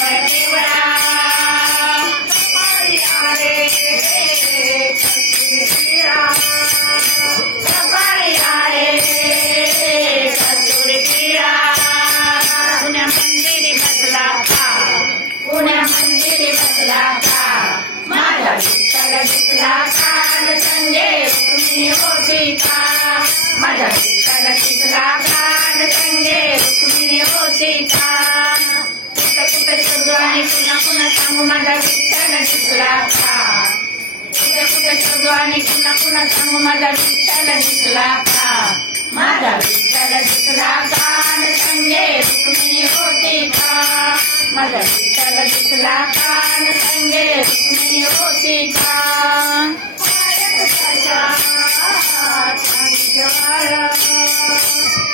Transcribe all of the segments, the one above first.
Deola safari आले कस्तुरीला safari आले कस्तुरीला पुण्या मंदिरी बसला का पुण्या मंदिरी बसला का माझ्या विठ्ठल दिसला का संगे रुक्मिणी होती का माझ्या विठ्ठल दिसला का संगे रुक्मिणी होती का कुठं कुठं शोधू आणि पुन्हा पुन्हा सांगू माझा विठ्ठल दिसला का कुठं कुठं शोधू आणि पुन्हा पुन्हा सांगू माझा विठ्ठल दिसला का माझा विठ्ठल दिसला का संगे रुक्मिणी होती का माझा विठ्ठल दिसला का संगे रुक्मिणी होती का पायात त्याच्या चांदीचं वाळं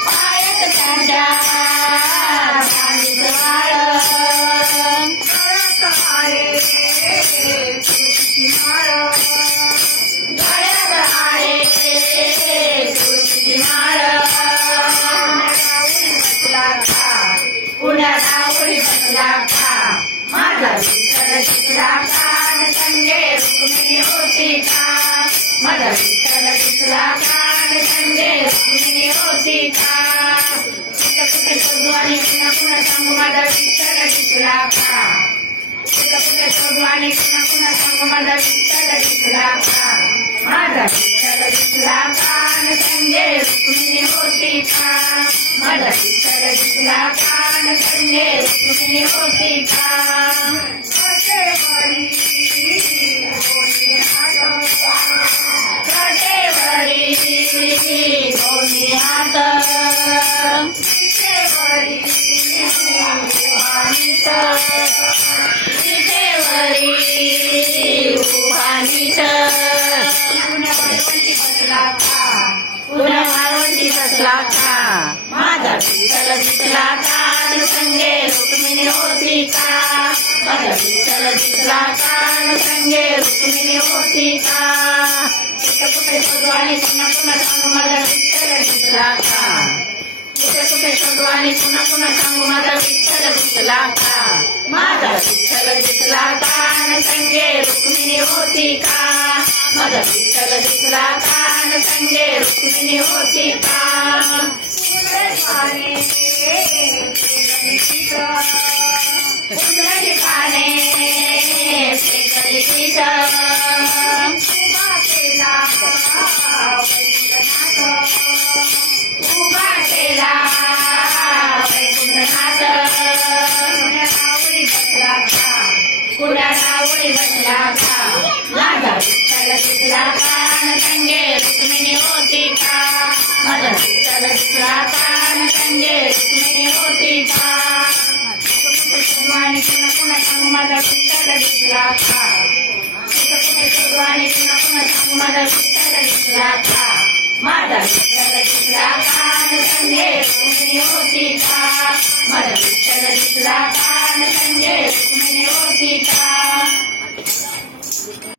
पायात त्याच्या चांदीचं वाळं गळ्यात आहे तुळशीची माळ गळ्यात आहे तुळशीची माळ पुण्याला उडी बसला का माझा विठ्ठल दिसला का संगे रुक्मिणी होती का माझा विठ्ठल दिसला का संगे रुक्मिणी होती का कुठं कुठे शोधू आणि पुन्हा पुन्हा सांगू माझा विठ्ठल दिसला का कुठं कुठे शोधू आणि पुन्हा पुन्हा सांगू माझा विठ्ठल दिसला का माझा विठ्ठल दिसला का संगे रुक्मिणी होती का माझा विठ्ठल दिसला का संगे रुक्मिणी होती का काटेवरी दोन्ही हात काटेवरी दोन्ही हात विटेवरी उभानीत विटेवरी उभानीत पुण्या वाळवंटी बसला का पुण्या वाळवंटी बसला का माझा विठ्ठल दिसला का संगे रुक्मिणी होती का माझा विठ्ठल दिसला का संगे रुक्मिणी होती का कुठे कुठे शोधू आणि पुन्हा पुन्हा सांगू माझा विठ्ठल दिसला का कुठे कुठे शोधू आणि पुन्हा पुन्हा सांगू माझा विठ्ठल दिसला का माझा विठ्ठल दिसला का संगे रुक्मिणी होती का माझा विठ्ठल दिसला का संगे रुक्मिणी होती का पुंडलिकाने पुंडलिकाने फेकली पीठ उभा केला वैकुंठनाथ उभा केला वैकुंठनाथ पुण्याला उडी बसला का पुण्याला उडी बसला का माझा विठ्ठल दिसला का संगे रुक्मिणी होती का माझा विठ्ठल दिसला का संगे रुक्मिणी होती का आणि पुन्हा पुन्हा सांगू माझा विठ्ठल दिसला का कुठं कुठे शोधू आणि पुन्हा पुन्हा सांगू माझा विठ्ठल दिसला का माझा विठ्ठल दिसला का संगे रुक्मिणी होती का माझा विठ्ठल दिसला का संगे